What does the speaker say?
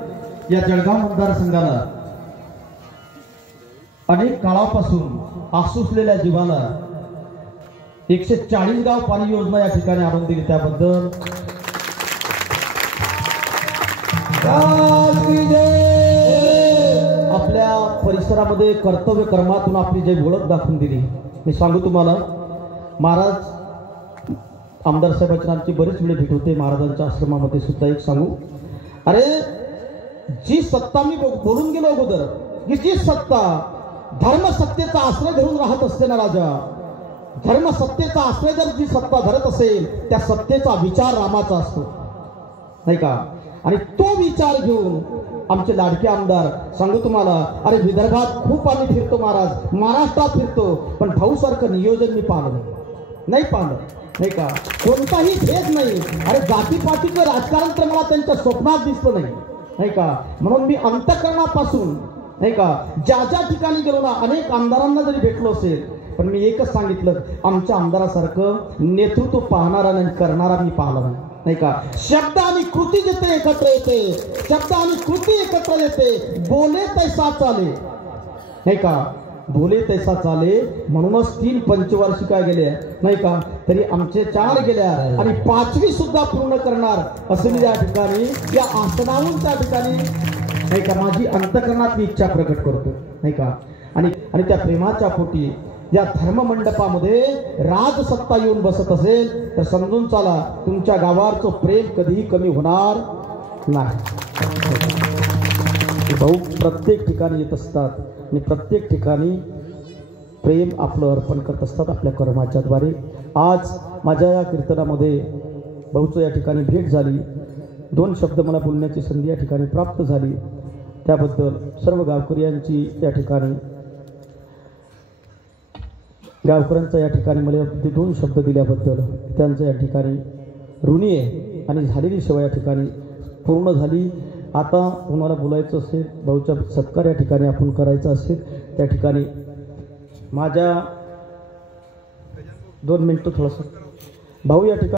या जळगाव मतदारसंघाला अनेक काळापासून आसुसलेल्या जीवाला 140 गाव पाणी योजना या ठिकाणी आणून दिली त्याबद्दल आपल्या परिसरामध्ये कर्तव्य कर्मातून आपली जे ओळख दाखवून दिली। मी सांगू तुम्हाला, महाराज आमदार साहेबांची आमची बरीच वेळ भेट होते महाराजांच्या आश्रमामध्ये सुद्धा। एक सांगू, अरे जी सत्ता मी बोलून गेलो अगोदर, की जी सत्ता धर्म सत्तेचा आश्रय धरून राहत असते ना राजा, धर्म सत्तेचा आश्रय जर जी सत्ता धरत असेल त्या सत्तेचा विचार रामाचा असतो, नाही का? आणि तो विचार घेऊन आमचे लाडके आमदार, सांगू तुम्हाला, अरे विदर्भात खूप आम्ही फिरतो महाराज, महाराष्ट्रात फिरतो, पण भाऊसारखं नियोजन मी पाहिलं नाही पाहिलं, नाही का? कोणताही भेद नाही। अरे जातीपातीचं राजकारण तर मला त्यांच्या स्वप्नात दिसलं नाही का? म्हणून मी अंतःकरणापासून, नाही का, ज्या ज्या ठिकाणी गेलो ना, अनेक आमदारांना जरी भेटलो असेल, पण मी एकच सांगितलं, आमच्या आमदारासारखं नेतृत्व पाहणारा आणि करणारा मी पाहिलं नाही का? शब्द आणि कृती जिथे एकत्र येते, शब्द आणि कृती एकत्र येते, बोले तैसा चाले, नाही का? बोले तैसा चाले। म्हणूनच 3 पंचवार्षिका गेल्या, नाही का? तरी आमचे 4 गेल्या आणि 5वी सुद्धा पूर्ण करणार असं मी त्या ठिकाणी, या आसनावरून त्या ठिकाणी, नाही का, माझी अंतःकरणात इच्छा प्रकट करतो, नाही का? आणि त्या प्रेमाच्या पोटी या धर्ममंडपामध्ये राजसत्ता येऊन बसत असेल तर समजून चला, तुमच्या गावाचं प्रेम कधीही कमी होणार नाही। भाऊ प्रत्येक ठिकाणी येत असतात आणि प्रत्येक ठिकाणी प्रेम आपलं अर्पण करत असतात आपल्या कर्माच्या द्वारे। आज माझ्या या कीर्तनामध्ये भाऊचं या ठिकाणी भेट झाली, 2 शब्द मला बोलण्याची संधी या ठिकाणी प्राप्त झाली, त्याबद्दल सर्व गावकऱ्यांची या ठिकाणी, गावकऱ्यांचा या ठिकाणी मला 2 शब्द दिल्याबद्दल त्यांचं या ठिकाणी ऋणी आहे। आणि झालेली सेवा या ठिकाणी पूर्ण झाली। आता कोणाला बोलायचं असेल, भाऊचा सत्कार या ठिकाणी आपण करायचा असेल, त्या ठिकाणी माझ्या 2 मिनिटं थोडंसं भाऊ या ठिकाणी